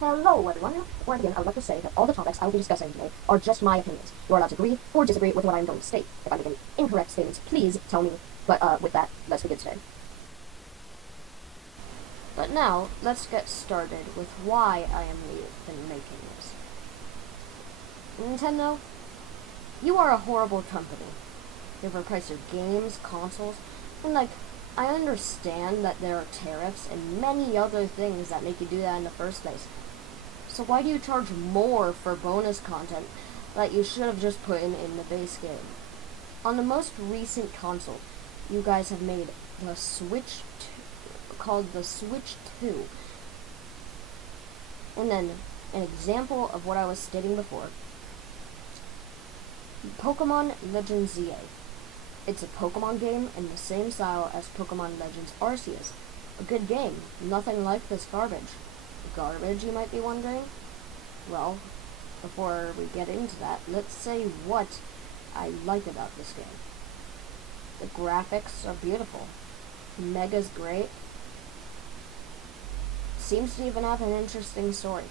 Hello everyone. Before I begin, I would like to say that all the topics I will be discussing today are just my opinions. You are allowed to agree or disagree with what I am going to state. If I make any incorrect statements, please tell me. But with that, let's begin today. But now, let's get started with why I am making this. Nintendo, you are a horrible company. You overprice your games, consoles, and I understand that there are tariffs and many other things that make you do that in the first place. So why do you charge more for bonus content that you should have just put in the base game? On the most recent console, you guys have made the Switch called the Switch 2. And then, an example of what I was stating before, Pokemon Legends ZA. It's a Pokemon game in the same style as Pokemon Legends Arceus. A good game, nothing like this garbage. Garbage, you might be wondering? Well, before we get into that, let's say what I like about this game. The graphics are beautiful. Mega's great. Seems to even have an interesting story.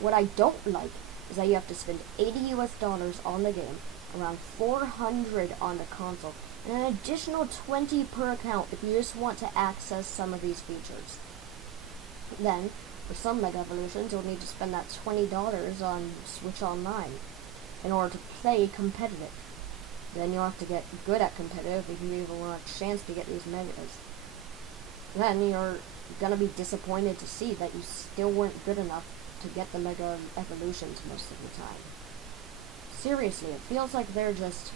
What I don't like is that you have to spend $80 on the game, around $400 on the console, and an additional $20 per account if you just want to access some of these features. Then, for some Mega Evolutions, you'll need to spend that $20 on Switch Online in order to play competitive. Then you'll have to get good at competitive if you even want a chance to get these Megas. Then you're gonna be disappointed to see that you still weren't good enough to get the Mega Evolutions most of the time. Seriously, it feels like they're just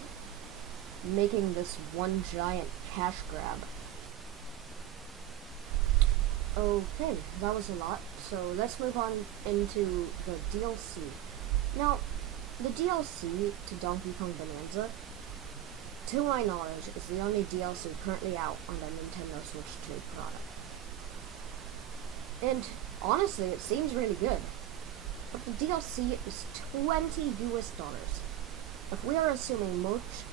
making this one giant cash grab. Okay, that was a lot, so let's move on into the DLC. Now, the DLC to Donkey Kong Bonanza, to my knowledge, is the only DLC currently out on the Nintendo Switch 2 product. And honestly, it seems really good. But the DLC is $20 US. If we are assuming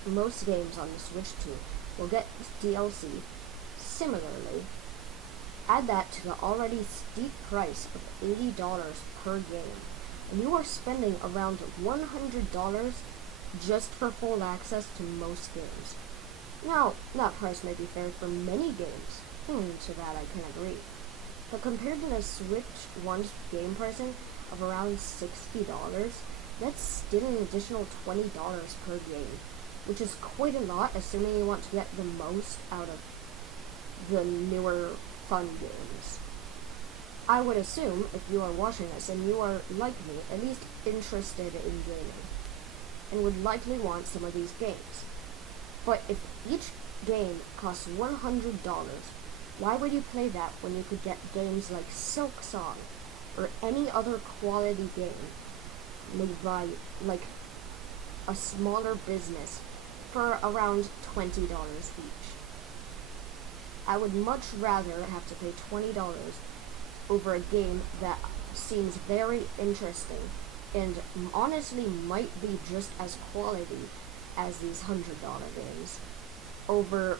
most games on the Switch 2 will get DLC, similarly, add that to the already steep price of $80 per game, and you are spending around $100 just for full access to most games. Now, that price may be fair for many games, to that I can agree. But compared to the Switch 1's game pricing of around $60, that's still an additional $20 per game, which is quite a lot, assuming you want to get the most out of the newer fun games. I would assume, if you are watching this and you are, like me, at least interested in gaming, and would likely want some of these games. But if each game costs $100, why would you play that when you could get games like Silk Song, or any other quality game made by, a smaller business for around $20 each? I would much rather have to pay $20 over a game that seems very interesting and honestly might be just as quality as these $100 games over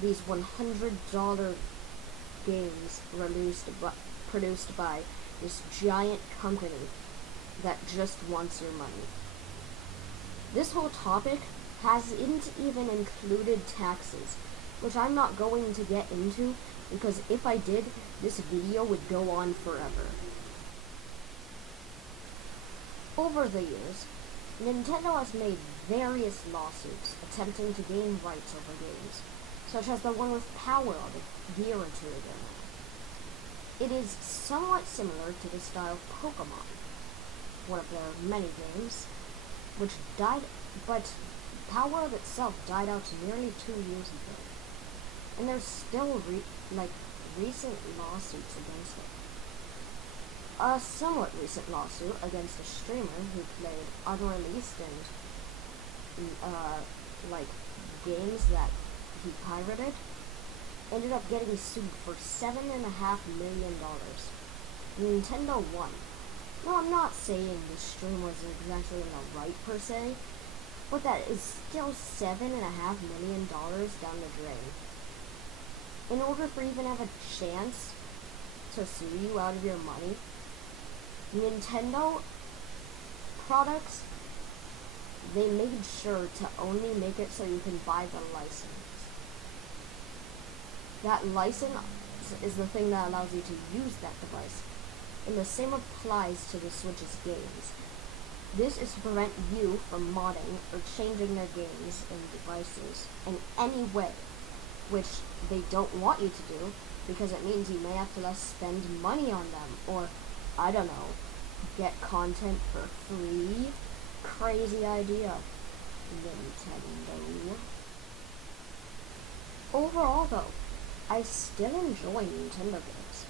these $100 games produced by this giant company that just wants your money. This whole topic hasn't even included taxes, which I'm not going to get into because if I did, this video would go on forever. Over the years, Nintendo has made various lawsuits attempting to gain rights over games, such as the one with Power a year or two ago. It is somewhat similar to the style of Pokemon, one of their many games, which died, but Power Up itself died out nearly 2 years ago, and there's still recent lawsuits against it. A somewhat recent lawsuit against a streamer who played unreleased and games that he pirated ended up getting sued for $7.5 million. Nintendo won. Now, I'm not saying the stream was exactly in the right per se, but that is still $7.5 million down the drain. In order for even have a chance to sue you out of your money. Nintendo products, they made sure to only make it so you can buy the license. That license is the thing that allows you to use that device. And the same applies to the Switch's games. This is to prevent you from modding or changing their games and devices in any way, which they don't want you to do, because it means you may have to spend money on them, or, I don't know, get content for free. Crazy idea, Nintendo. Overall though, I still enjoy Nintendo games,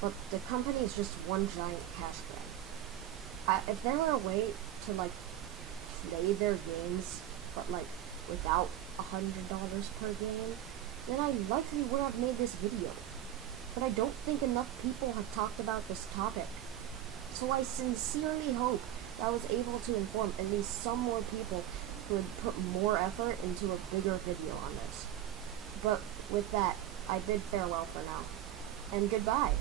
but the company is just one giant cash grab. If there were a way to play their games, but without $100 per game, then I likely would have made this video. But I don't think enough people have talked about this topic. So I sincerely hope that I was able to inform at least some more people who would put more effort into a bigger video on this. But with that, I bid farewell for now, and goodbye.